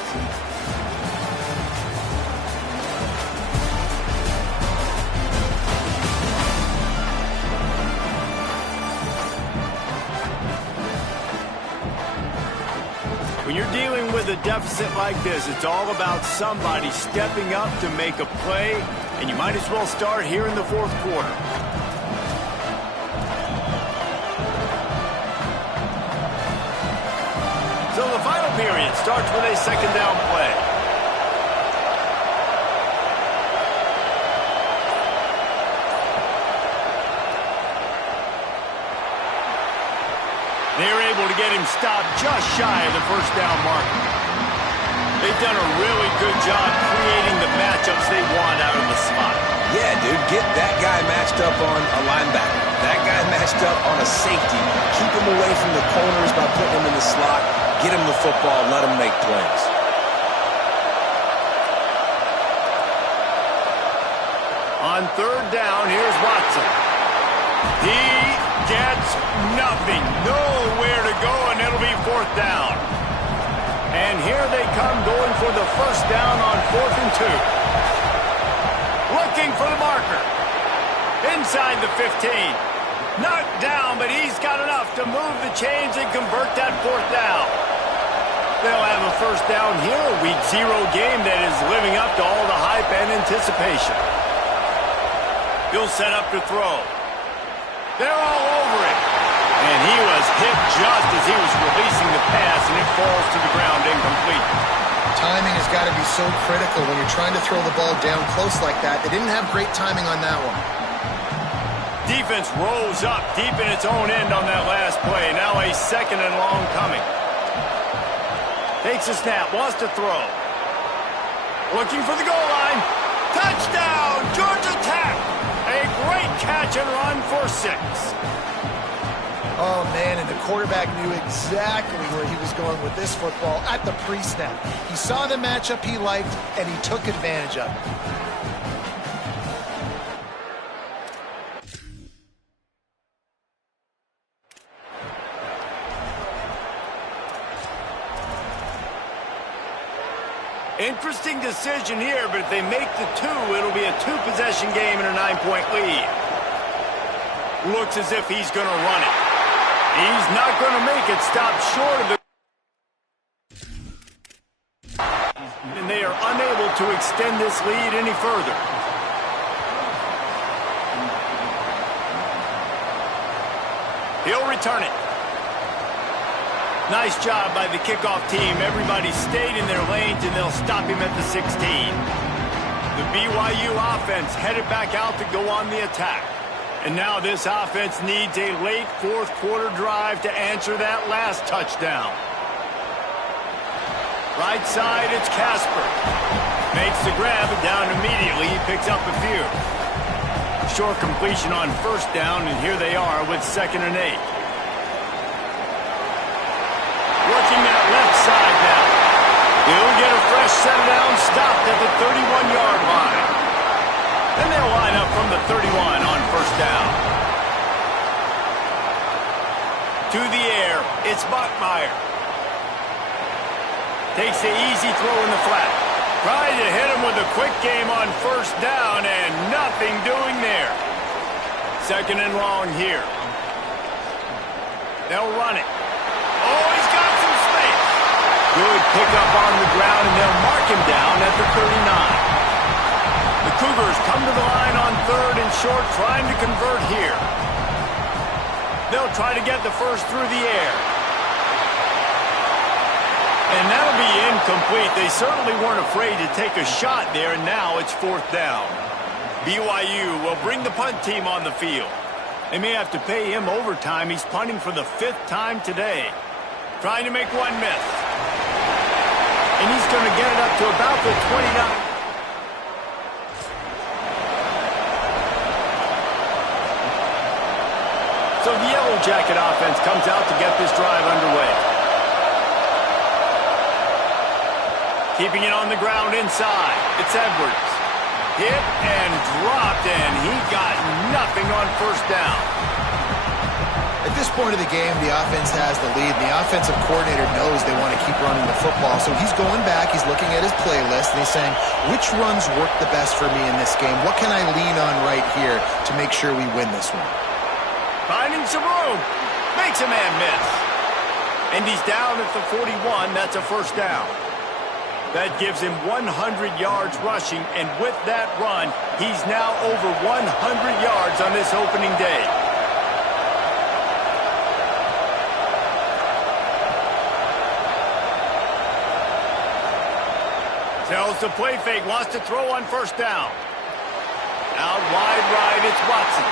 When you're dealing with a deficit like this, it's all about somebody stepping up to make a play, and you might as well start here in the fourth quarter. So the final period starts with a second down play. They're able to get him stopped just shy of the first down mark. They've done a really good job creating the matchups they want out of the slot. Yeah, dude, get that guy matched up on a linebacker. That guy matched up on a safety. Keep him away from the corners by putting him in the slot. Get him the football. Let him make plays. On third down, here's Watson. He gets nothing. Nowhere to go, and it'll be fourth down. And here they come going for the first down on 4th and 2. Looking for the marker. Inside the 15. Knocked down, but he's got enough to move the chains and convert that fourth down. They'll have a first down here, a Week 0 game that is living up to all the hype and anticipation. He'll set up to throw. They're all over it. And he was hit just as he was releasing the pass, and it falls to the ground incomplete. Timing has got to be so critical when you're trying to throw the ball down close like that. They didn't have great timing on that one. Defense rolls up deep in its own end on that last play. Now a second and long coming. Takes a snap, wants to throw. Looking for the goal line. Touchdown, Georgia Tech. A great catch and run for 6. Oh, man, and the quarterback knew exactly where he was going with this football at the pre-snap. He saw the matchup he liked, and he took advantage of it. Interesting decision here, but if they make the 2, it'll be a 2-possession game and a 9-point lead. Looks as if he's going to run it. He's not going to make it. Stop short of the... And they are unable to extend this lead any further. He'll return it. Nice job by the kickoff team. Everybody stayed in their lanes, and they'll stop him at the 16. The BYU offense headed back out to go on the attack. And now this offense needs a late fourth quarter drive to answer that last touchdown. Right side, it's Casper. Makes the grab, and down immediately. He picks up a few. Short completion on first down, and here they are with 2nd and 8. Working that left side now. He'll get a fresh set down, stopped at the 31-yard line. And they'll line up from the 31 on first down. To the air, it's Bachmeier. Takes the easy throw in the flat. Trying to hit him with a quick game on first down, and nothing doing there. 2nd and long here. They'll run it. Oh, he's got some space. Good pickup on the ground, and they'll mark him down at the 39. The Cougars come to the line on 3rd and short, trying to convert here. They'll try to get the first through the air. And that'll be incomplete. They certainly weren't afraid to take a shot there, and now it's 4th down. BYU will bring the punt team on the field. They may have to pay him overtime. He's punting for the 5th time today. Trying to make one miss. And he's going to get it up to about the 29. So the Yellow Jacket offense comes out to get this drive underway. Keeping it on the ground inside. It's Edwards. Hit and dropped, and he got nothing on first down. At this point of the game, the offense has the lead. The offensive coordinator knows they want to keep running the football, so he's going back, he's looking at his playlist, and he's saying, which runs work the best for me in this game? What can I lean on right here to make sure we win this one? Finding some room. Makes a man miss. And he's down at the 41. That's a first down. That gives him 100 yards rushing, and with that run, he's now over 100 yards on this opening day. Tells the play fake, wants to throw on first down. Out wide right, it's Watson.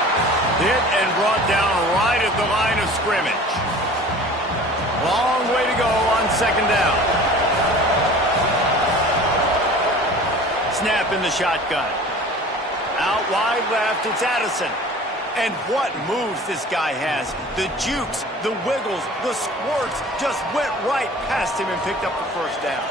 Hit and brought down right at the line of scrimmage. Long way to go on second down. Snap in the shotgun. Out wide left, it's Addison. And what moves this guy has. The jukes, the wiggles, the squirts just went right past him and picked up the first down.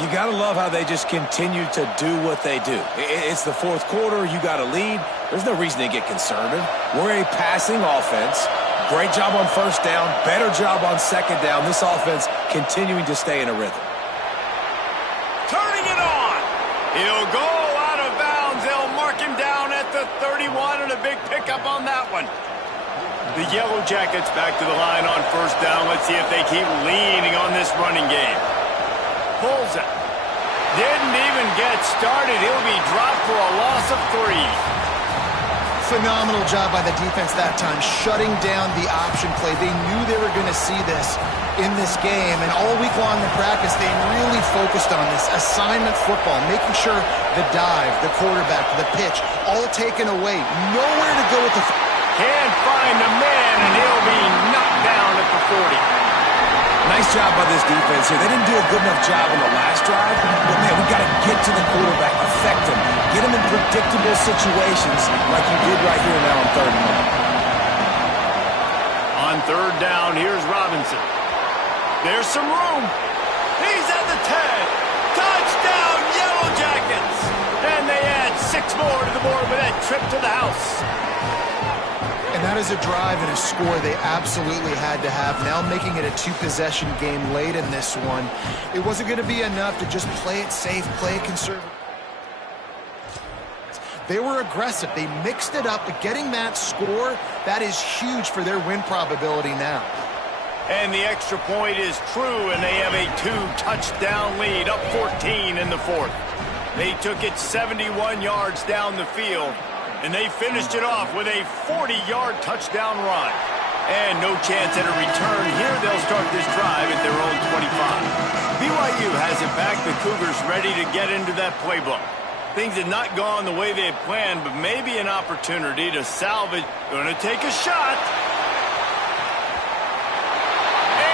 You got to love how they just continue to do what they do. It's the fourth quarter. You got a lead. There's no reason to get conservative. We're a passing offense. Great job on first down. Better job on second down. This offense continuing to stay in a rhythm. Turning it on. He'll go out of bounds. They'll mark him down at the 31 and a big pickup on that one. The Yellow Jackets back to the line on first down. Let's see if they keep leaning on this running game. Pulls it. Didn't even get started. He'll be dropped for a loss of 3. Phenomenal job by the defense that time, shutting down the option play. They knew they were going to see this in this game, and all week long in practice, they really focused on this assignment football, making sure the dive, the quarterback, the pitch, all taken away. Nowhere to go with the... Can't find the man, and he'll be knocked down at the 40. Nice job by this defense here. They didn't do a good enough job on the last drive, but man, we got to get to the quarterback, affect him, get him in predictable situations like you did right here now on third and 1. On third down, here's Robinson. There's some room. He's at the 10. Touchdown, Yellow Jackets. And they add 6 more to the board with that trip to the house. And that is a drive and a score they absolutely had to have. Now making it a 2-possession game late in this one. It wasn't going to be enough to just play it safe, play it conservative. They were aggressive. They mixed it up, but getting that score, that is huge for their win probability now. And the extra point is true, and they have a 2-touchdown lead, up 14 in the fourth. They took it 71 yards down the field, and they finished it off with a 40-yard touchdown run. And no chance at a return here. They'll start this drive at their own 25. BYU has it back. The Cougars ready to get into that playbook. Things had not gone the way they had planned, but maybe an opportunity to salvage. Going to take a shot.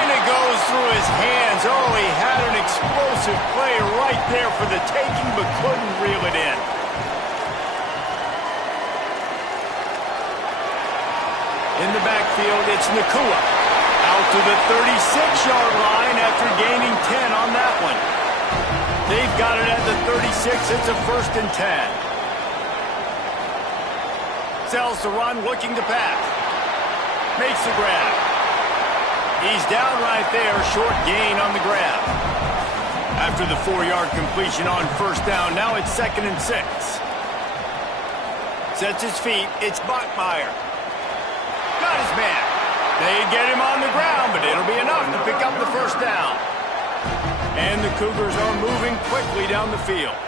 And it goes through his hands. Oh, he had an explosive play right there for the taking, but couldn't reel it in. In the backfield, it's Nakua. Out to the 36-yard line after gaining 10 on that one. They've got it at the 36. It's a 1st and 10. Sells the run, looking to pass. Makes the grab. He's down right there, short gain on the grab. After the 4-yard completion on first down, now it's 2nd and 6. Sets his feet, it's Bachmeier. Got his man. They get him on the ground, but it'll be enough to pick up the first down. And the Cougars are moving quickly down the field.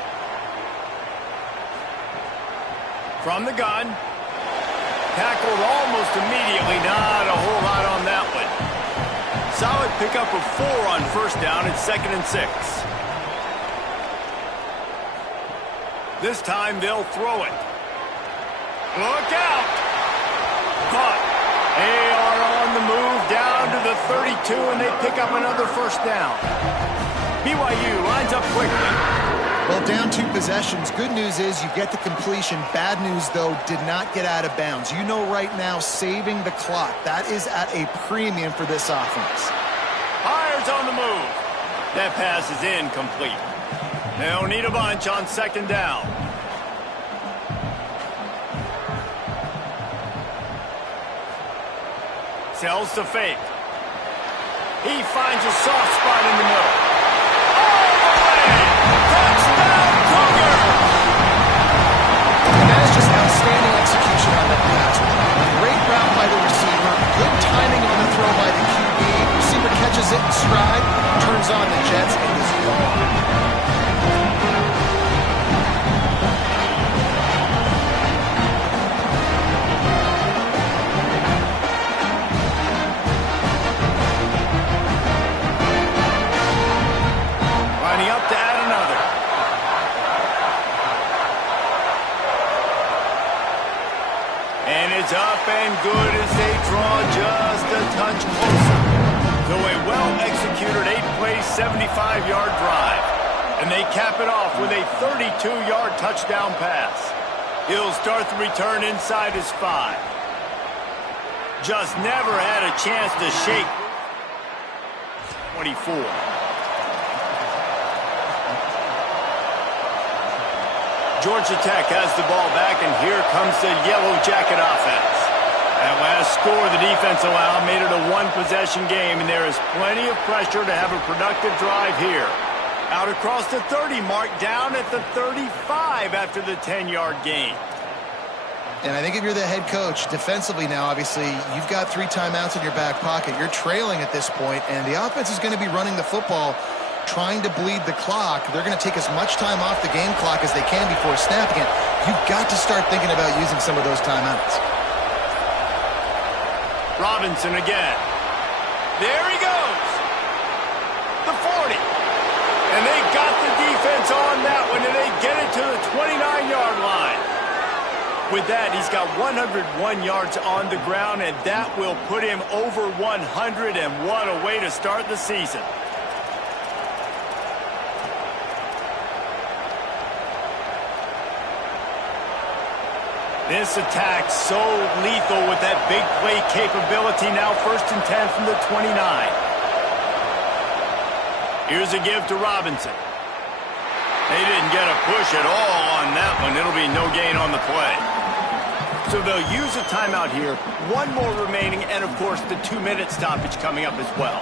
From the gun. Tackled almost immediately. Not a whole lot on that one. Solid pickup of 4 on first down. It's 2nd and 6. This time they'll throw it. Look out! Caught. They are on the move down to the 32, and they pick up another first down. BYU lines up quickly. Well, down 2 possessions. Good news is you get the completion. Bad news, though, did not get out of bounds. You know right now, saving the clock. That is at a premium for this offense. Hires on the move. That pass is incomplete. They'll need a bunch on 2nd down. Sells the fake. He finds a soft spot in the middle. All the way! Touchdown, Cougar! And that is just outstanding execution on that pass. Great route by the receiver. Good timing on the throw by the QB. Receiver catches it in stride, turns on the Jets, and is gone. Lining up to add another. And it's up and good as they draw just a touch closer. So a well-executed 8-play, 75-yard drive. And they cap it off with a 32-yard touchdown pass. He'll start the return inside his 5. Just never had a chance to shake. 24. Georgia Tech has the ball back, and here comes the Yellow Jacket offense. That last score the defense allowed made it a one-possession game, and there is plenty of pressure to have a productive drive here. Out across the 30 mark, down at the 35 after the 10-yard gain. And I think if you're the head coach, defensively now, obviously, you've got 3 timeouts in your back pocket. You're trailing at this point, and the offense is going to be running the football, trying to bleed the clock. They're going to take as much time off the game clock as they can before snapping it. You've got to start thinking about using some of those timeouts. Robinson again. There he goes. The 40. And they got the defense on that one, and they get it to the 29-yard line. With that, he's got 101 yards on the ground, and that will put him over 100, and what a way to start the season. This attack so lethal with that big play capability. Now 1st and 10 from the 29. Here's a give to Robinson. They didn't get a push at all on that one. It'll be no gain on the play. So they'll use a timeout here. 1 more remaining, and of course the 2-minute stoppage coming up as well.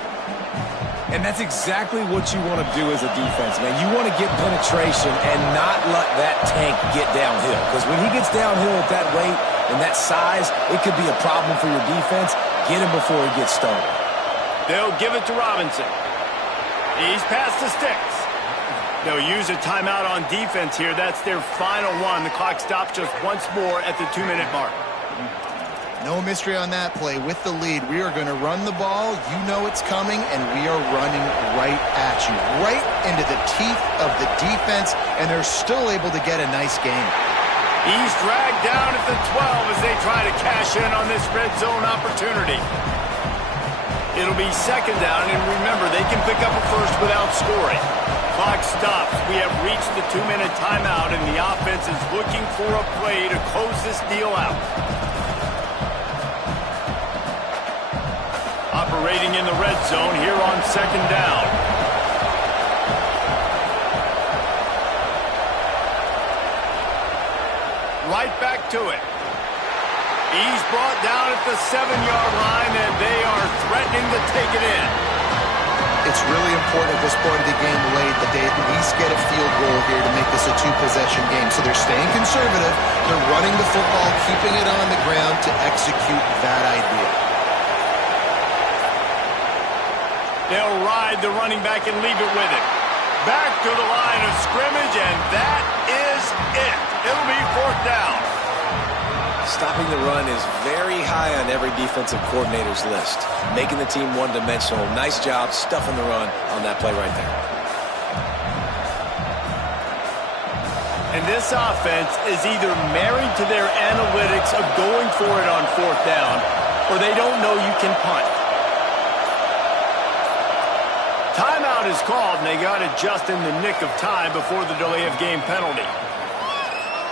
And that's exactly what you want to do as a defense, man. You want to get penetration and not let that tank get downhill. Because when he gets downhill at that weight and that size, it could be a problem for your defense. Get him before he gets started. They'll give it to Robinson. He's past the sticks. They'll use a timeout on defense here. That's their final one. The clock stops just once more at the 2-minute mark. No mystery on that play. With the lead, we are going to run the ball. You know it's coming, and we are running right at you. Right into the teeth of the defense, and they're still able to get a nice gain. He's dragged down at the 12 as they try to cash in on this red zone opportunity. It'll be 2nd down, and remember, they can pick up a first without scoring. Clock stops. We have reached the 2-minute timeout, and the offense is looking for a play to close this deal out. Operating in the red zone here on 2nd down. Right back to it. He's brought down at the 7-yard line, and they are threatening to take it in. It's really important at this point of the game late that they at least get a field goal here to make this a 2-possession game. So they're staying conservative. They're running the football, keeping it on the ground to execute that idea. They'll ride the running back and leave it with him. Back to the line of scrimmage, and that is it. It'll be 4th down. Stopping the run is very high on every defensive coordinator's list. Making the team one-dimensional. Nice job stuffing the run on that play right there. And this offense is either married to their analytics of going for it on 4th down, or they don't know you can punt. Timeout is called, and they got it just in the nick of time before the delay of game penalty.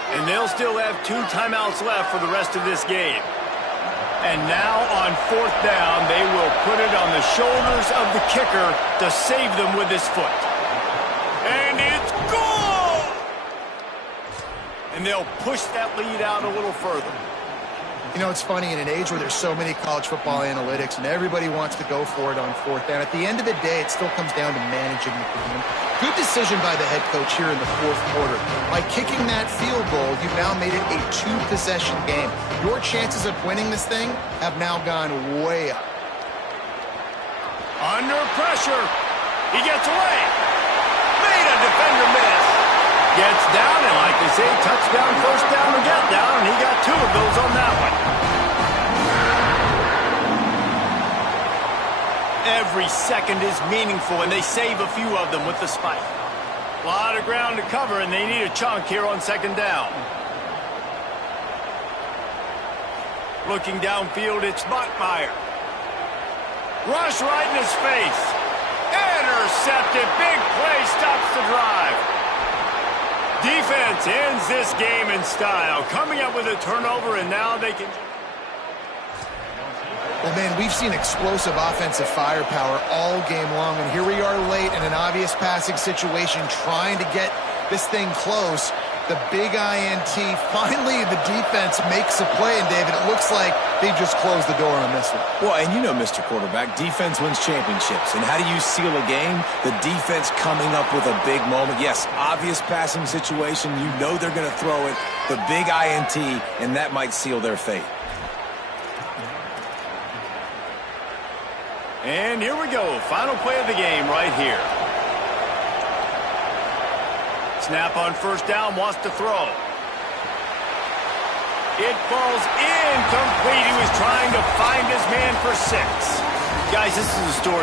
And they'll still have 2 timeouts left for the rest of this game. And now on 4th down, they will put it on the shoulders of the kicker to save them with his foot. And it's gone! And they'll push that lead out a little further. You know, it's funny, in an age where there's so many college football analytics and everybody wants to go for it on 4th down, at the end of the day, it still comes down to managing the game. Good decision by the head coach here in the 4th quarter. By kicking that field goal, you've now made it a 2-possession game. Your chances of winning this thing have now gone way up. Under pressure. He gets away. Made a defender miss. Gets down, and like they say, touchdown, 1st down, and get down, and he got 2 of those on that one. Every second is meaningful, and they save a few of them with the spike. A lot of ground to cover, and they need a chunk here on 2nd down. Looking downfield, it's Botmeyer. Rush right in his face. Intercepted. Big play stops the drive. Defense ends this game in style. Coming up with a turnover, and now they can... Well, man, we've seen explosive offensive firepower all game long, and here we are late in an obvious passing situation trying to get this thing close. The big INT, finally the defense makes a play, and David, it looks like they just closed the door on this one. Well, and you know, Mr. Quarterback, defense wins championships. And how do you seal a game? The defense coming up with a big moment. Yes, obvious passing situation. You know they're going to throw it. The big INT, and that might seal their fate. And here we go. Final play of the game right here. Snap on first down, wants to throw. It falls incomplete. He was trying to find his man for 6. Guys, this is a story.